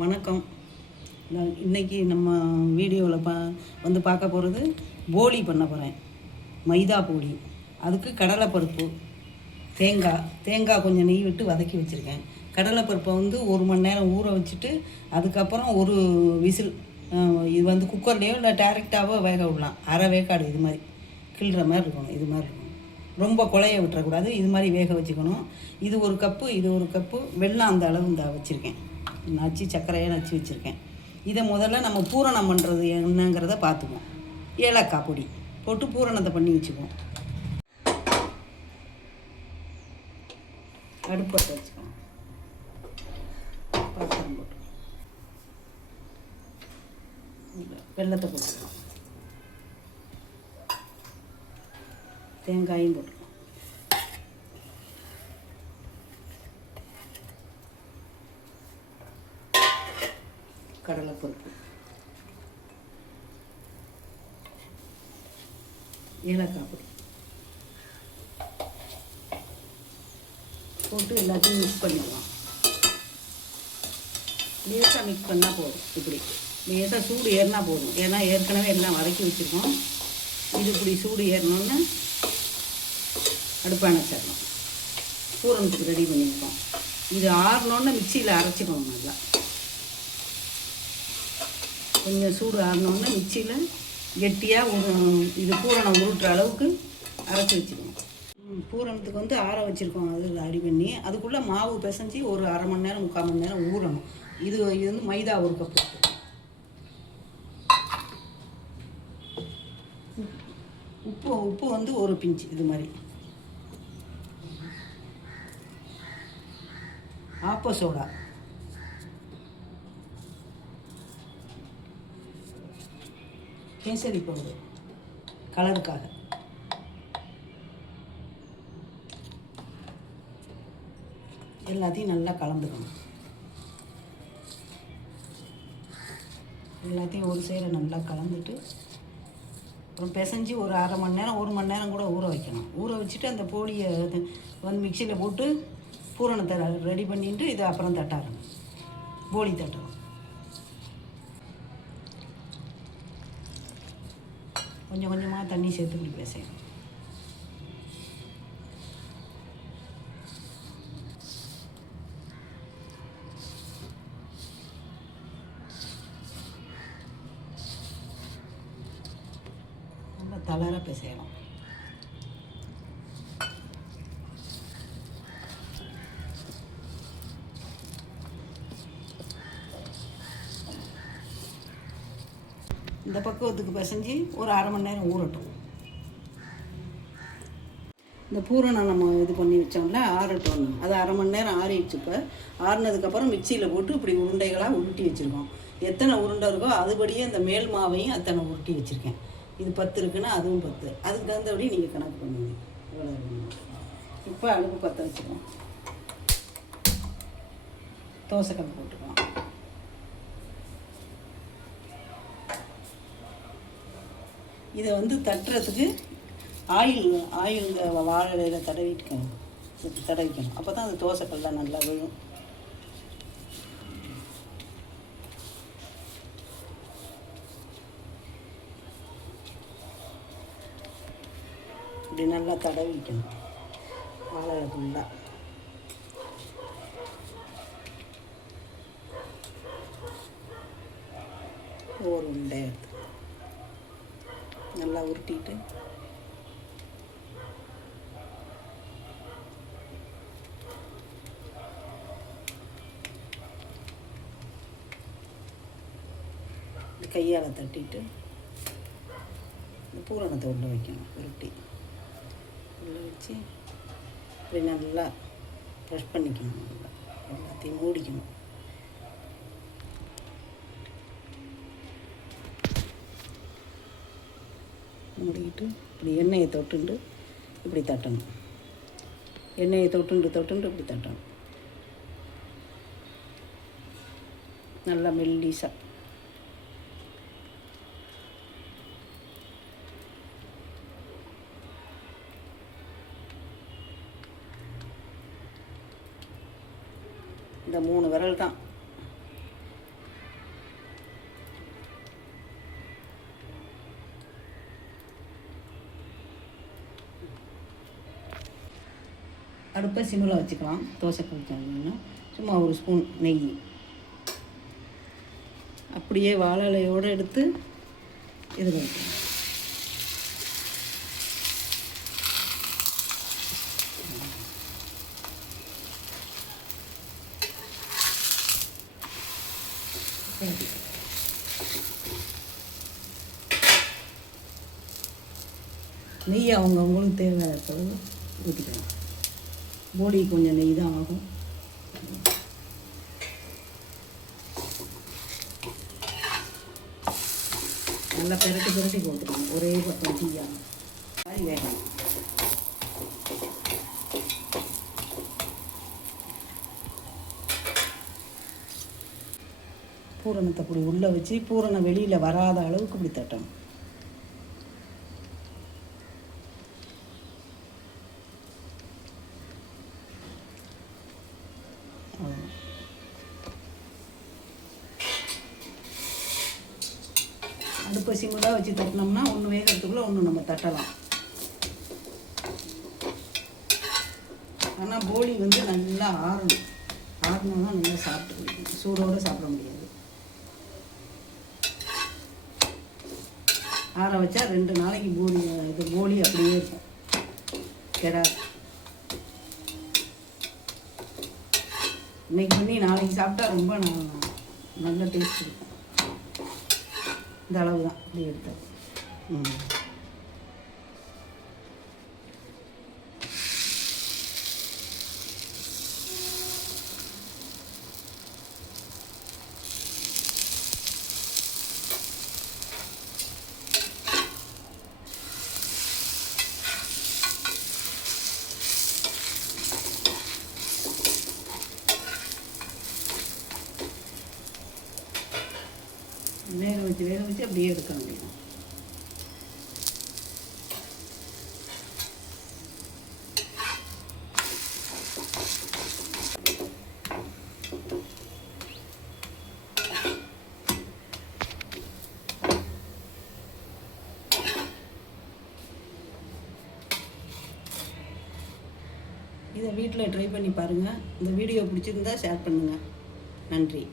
வணக்கம். இன்றைக்கி நம்ம வீடியோவில் வந்து பார்க்க போகிறது போளி பண்ண போகிறேன். மைதா போளி. அதுக்கு கடலைப்பருப்பு, தேங்காய் கொஞ்சம் நெய் விட்டு வதக்கி வச்சுருக்கேன். கடலைப்பருப்பை வந்து 1 மணி நேரம் ஊற வச்சுட்டு அதுக்கப்புறம் ஒரு விசில், இது வந்து குக்கர்லேயோ இல்லை டேரெக்டாகவோ வேக விடலாம். அரை வேக்காடு இது மாதிரி கிள்ளுற மாதிரி இருக்கணும். இது மாதிரி இருக்கணும். ரொம்ப குழைய விட்டுறக்கூடாது. இது மாதிரி வேக வச்சுக்கணும். இது ஒரு கப்பு, இது ஒரு கப்பு. வெல்லம் அந்த அளவு வச்சுருக்கேன். நச்சு சர்க்கரையாக நச்சு வச்சுருக்கேன். இதை முதல்ல நம்ம பூரணம் பண்ணுறது என்னங்கிறத பார்த்துக்குவோம். ஏலக்காய் பொடி போட்டு பூரணத்தை பண்ணி வச்சுக்குவோம். அடுப்பத்தை வச்சுக்கணும். பாத்திரம் போட்டு வெல்லத்தை போட்டுக்கலாம். தேங்காயும் போட்டுக்கலாம். கடலைப்பருப்பு, ஏலக்காய் பொடி போட்டு எல்லாத்தையும் மிக்ஸ் பண்ணிக்கலாம். லேசாக மிக்ஸ் பண்ணால் போதும். இப்படி லேசாக சூடு ஏறினா போதும். ஏன்னா ஏற்கனவே எல்லாம் வதக்கி வச்சுருக்கோம். இது இப்படி சூடு ஏறினோன்னு அடுப்பை அணைச்சிடணும். பூரணத்துக்கு ரெடி பண்ணியிருக்கோம். இது ஆறினோன்னு மிக்சியில் அரைச்சிக்கணும். நல்லா கொஞ்சம் சூடு ஆறினோன்னு மிக்சியில் கெட்டியாக இது பூரணம் உருட்டுற அளவுக்கு அரைச்சி வச்சுக்கணும். பூரணத்துக்கு வந்து ஆற வச்சுருக்கோம். அது ரெடி பண்ணி அதுக்குள்ளே மாவு பிசைஞ்சு ஒரு அரை மணி நேரம் 3/4 மணி நேரம் ஊறணும். இது வந்து மைதா ஒரு கப்பு, உப்பு வந்து ஒரு பிஞ்சு, இது மாதிரி ஆப்ப சோடா, கேசரி பவுடர் கலருக்காக, எல்லாத்தையும் நல்லா கலந்துக்கணும். எல்லாத்தையும் ஒரு சேர நல்லா கலந்துட்டு அப்புறம் பிசைஞ்சு ஒரு அரை மணி நேரம் 1 மணி நேரம் கூட ஊற வைக்கணும். ஊற வச்சுட்டு அந்த போலியை வந்து மிக்சியில் போட்டு பூரணத்தை ரெடி பண்ணிட்டு இதை அப்புறம் தட்டாரணும். போலி தட்டணும். கொஞ்சம் கொஞ்சமாக தண்ணி சேர்த்து இப்படி பிசையணும். நல்லா தளர பிசையணும். இந்த பக்குவத்துக்கு பிசைஞ்சு ஒரு அரை மணி நேரம் ஊறட்டும். இந்த பூரணம் நம்ம இது பண்ணி வச்சோம்ல ஆறட்டும். அது அரை மணி நேரம் ஆறிடுச்சு. இப்போ ஆறினதுக்கப்புறம் மிக்சியில் போட்டு இப்படி உருண்டைகளாக உருட்டி வச்சுருக்கோம். எத்தனை உருண்டை இருக்கோ அதுபடியே இந்த மேல் மாவையும் அத்தனை உருட்டி வச்சுருக்கேன். இது 10 இருக்குன்னா அதுவும் 10. அதுக்கு தகுந்தபடி நீங்கள் கணக்கு பண்ணுவீங்க. இவ்வளோ இப்போ அடுப்பு பற்ற வச்சுருக்கோம். தோசைக்கல் போட்டுக்கலாம். இதை வந்து தட்டுறதுக்கு ஆயில் இந்த வாழை இலையில் தடவிக்கணும். அப்போ தான் அந்த தோசைக்கல்லாம் நல்லா விழும். இப்படி நல்லா தடவிக்கணும் வாழை இலை ஃபுல்லாக. ஒரு உருண்டை எடுத்து நல்லா உருட்டிட்டு கையால் தட்டிட்டு இந்த பூரணத்தை உள்ள வைக்கணும். உருட்டி உள்ள வச்சு இப்படி நல்லா ப்ரெஷ் பண்ணிக்கணும். நல்லா எல்லாத்தையும் மூடிக்கணும். மூடிக்கிட்டு இப்படி எண்ணெயை தொட்டுண்டு இப்படி தட்டணும். எண்ணெயை தொட்டுண்டு இப்படி தட்டணும். நல்லா மெல்லிசாக. இந்த 3 விரல் தான். அடுப்பை சிம்மில் வச்சுக்கலாம். தோசை கழிச்சாங்கன்னா சும்மா ஒரு ஸ்பூன் நெய் அப்படியே வாழை இலையோடு எடுத்து இது பண்ணிக்கலாம். நெய் அவங்கவுங்களுக்கு தேவையான ஊற்றிக்கலாம். போடி கொஞ்சம் நெய் தான் ஆகும். நல்லா பெரட்டி போட்டுக்கணும். ஒரே பக்கம் டீயாக மாதிரி வேகணும். பூரணத்தை அப்படி உள்ளே வச்சு பூரணம் வெளியில் வராத அளவுக்கு இப்படி தட்டணும். அடுப்பை சிம்மில் வச்சு தட்டினோம்னா ஒன்று வேகிறதுக்குள்ளே ஒன்று நம்ம தட்டலாம். ஆனால் போலி வந்து நல்லா ஆறணும். ஆறணும்னா நல்லா சாப்பிட்டு முடியும். சூடோடு சாப்பிட முடியாது. ஆற வச்சா 2 நாளைக்கு போலி அப்படியே இருக்கும், கெடாது. இன்னைக்கு பண்ணி நாளைக்கு சாப்பிட்டா ரொம்ப நல்ல டேஸ்ட் இருக்கும். இந்த அளவு தான் இப்படி எடுத்தோம். வேக வச்சு அப்படியே எடுக்க முடியும். இதை வீட்டில் ட்ரை பண்ணி பாருங்கள். இந்த வீடியோ பிடிச்சிருந்தா ஷேர் பண்ணுங்கள். நன்றி.